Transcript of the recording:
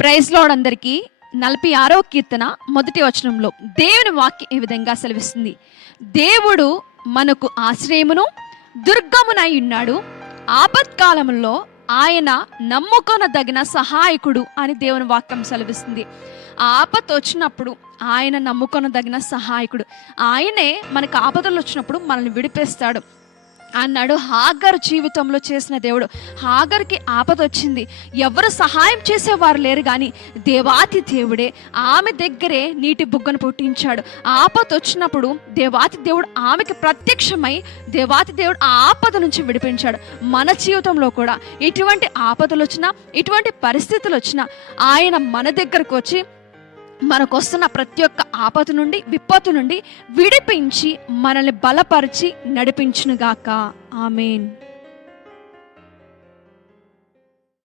Praise lord అందరికీ. 46వ కీర్తన మొదటి వచనంలో దేవుని వాక్యం ఈ విధంగా సెలవిస్తుంది. దేవుడు మనకు ఆశ్రయమును దుర్గమునై ఉన్నాడు, ఆపత్కాలంలో ఆయన నమ్ముకొనదగిన సహాయకుడు అని దేవుని వాక్యం సెలవిస్తుంది. ఆపద వచ్చినప్పుడు ఆయన నమ్ముకొనదగిన సహాయకుడు. ఆయనే మనకు ఆపదలు వచ్చినప్పుడు మనల్ని విడిపిస్తాడు అన్నాడు. హాగరు జీవితంలో చేసిన దేవుడు. హాగర్కి ఆపద వచ్చింది, ఎవరు సహాయం చేసేవారు లేరు, కానీ దేవాతి దేవుడే ఆమె దగ్గరే నీటి బుగ్గను పుట్టించాడు. ఆపద వచ్చినప్పుడు దేవాతి దేవుడు ఆమెకి ప్రత్యక్షమై దేవాతి దేవుడు ఆ ఆపద నుంచి విడిపించాడు. మన జీవితంలో కూడా ఎటువంటి ఆపదలు వచ్చినా, ఎటువంటి పరిస్థితులు వచ్చినా ఆయన మన దగ్గరకు వచ్చి మనకు వస్తున్న ప్రతి ఒక్క ఆపద నుండి, విపత్తు నుండి విడిపించి మనల్ని బలపరిచి నడిపించునుగాక. ఆమేన్.